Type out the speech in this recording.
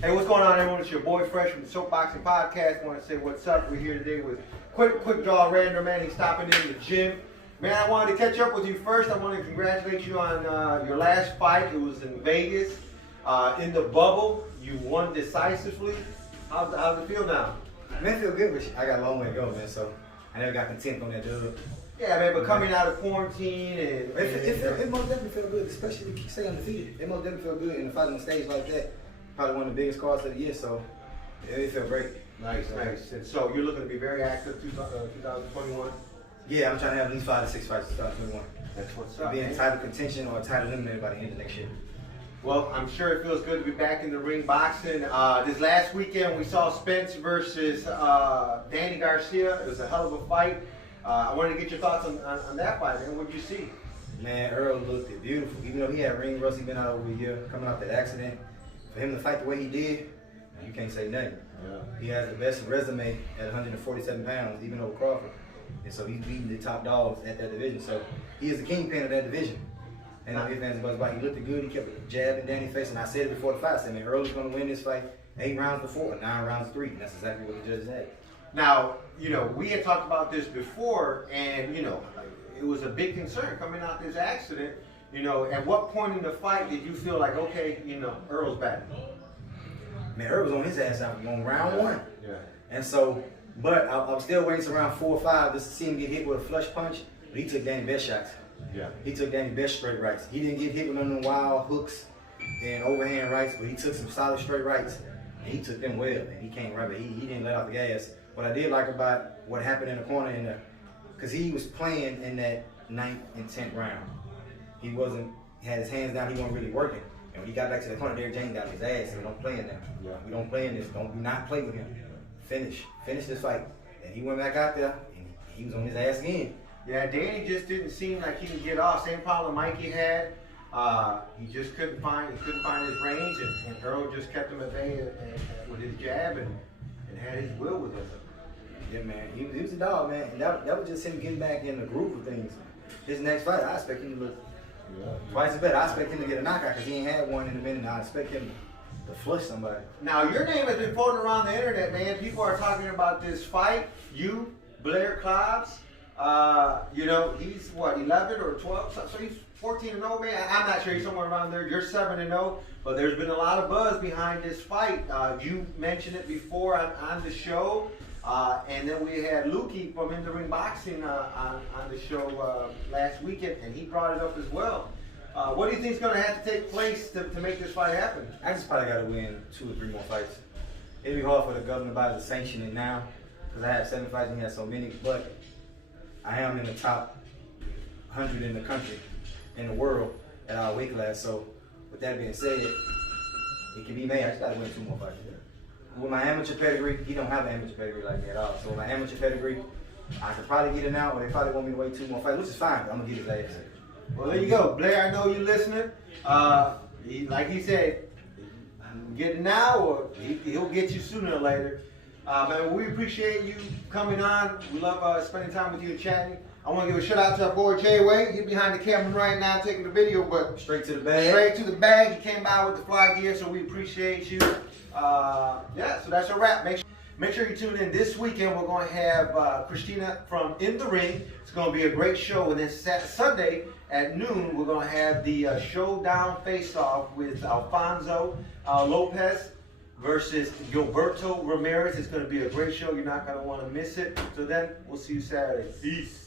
Hey, what's going on, everyone? It's your boy Fresh from the Soapboxing Podcast. I want to say what's up. We're here today with Quickdraw Randall, man. He's stopping in the gym. Man, I wanted to catch up with you first. I want to congratulate you on your last fight. It was in Vegas, in the bubble. You won decisively. How's it feel now? Man, I feel good, but I got a long way to go, man. So I never got content on that dub. Yeah, man, but coming out of quarantine and it most definitely feel good, especially if you stay undefeated. It most definitely feel good, and to fight on the stage like that, probably one of the biggest cards of the year. So it felt great. Nice. And so you're looking to be very active 2021. Yeah, I'm trying to have at least 5 to 6 fights in 2021. That's what's up. Be in title contention or title eliminated by the end of next year. Well, I'm sure it feels good to be back in the ring boxing. This last weekend we saw Spence versus Danny Garcia. It was a hell of a fight. I wanted to get your thoughts on that fight, man. What did you see? Man, Earl looked beautiful. Even though he had ring rust, he been out over a year coming off that accident. For him to fight the way he did, you can't say nothing. Yeah. He has the best resume at 147 pounds, even over Crawford. And so he's beating the top dogs at that division. So he is the kingpin of that division. And I'm fans about he looked good. He kept jabbing Danny's face. And I said it before the fight. I said, man, Earl's going to win this fight 8 rounds to 4, 9 rounds to 3. And that's exactly what the judge said. Now, we had talked about this before, and, it was a big concern coming out this accident. At what point in the fight did you feel like, okay, Earl's back? Man, Earl was on his ass out on round 1. Yeah. And so, but I was still waiting to round 4 or 5 just to see him get hit with a flush punch. But he took Danny's best shots. Yeah. He took Danny's best straight rights. He didn't get hit with none of them wild hooks and overhand rights, but he took some solid straight rights. And he took them well, and he came right back. He didn't let off the gas. What I did like about what happened in the corner, because he was playing in that 9th and 10th round. He had his hands down, he wasn't really working. And when he got back to the corner, Derek James got his ass, and we don't play in there. Yeah. We don't play in this, do not play with him. Finish this fight. And he went back out there, and he was on his ass again. Yeah, Danny just didn't seem like he could get off. Same problem Mikey had. He just couldn't find his range, and Earl just kept him at bay with his jab and had his will with him. Yeah, man, he was a dog, man, and that was just him getting back in the groove of things. His next fight, I expect him to look twice as better. I expect him to get a knockout because he ain't had one in a minute. I expect him to flush somebody. Now, your name has been floating around the internet, man. People are talking about this fight. You, Blair Cobbs, he's what, 11 or 12? So he's 14-0, man. I'm not sure, he's somewhere around there. You're 7-0, but there's been a lot of buzz behind this fight. You mentioned it before on the show. And then we had Lukey from In the Ring Boxing on the show last weekend, and he brought it up as well. What do you think is going to have to take place to make this fight happen? I just probably got to win 2 or 3 more fights. It'd be hard for the governing body to sanction it now because I have 7 fights and he has so many, but I am in the top 100 in the country, in the world, at our weight class. So with that being said, it can be made. I just got to win 2 more fights. With my amateur pedigree, he don't have an amateur pedigree like me at all. So with my amateur pedigree, I could probably get it now, or they probably want me to wait 2 more fights, which is fine. I'm gonna get his ass. Well, there you go, Blair. I know you're listening. Like he said, get it now, or he'll get you sooner or later. Man, we appreciate you coming on. We love spending time with you and chatting. I want to give a shout out to our boy Jay Wade. He's behind the camera right now taking the video, but straight to the bag. Straight to the bag. He came by with the fly gear, so we appreciate you. So that's a wrap. Make sure you tune in this weekend. We're going to have Christina from In the Ring. It's going to be a great show. And then Sunday at noon, we're going to have the showdown face-off with Alfonso Lopez versus Gilberto Ramirez. It's going to be a great show. You're not going to want to miss it. So then, we'll see you Saturday. Peace.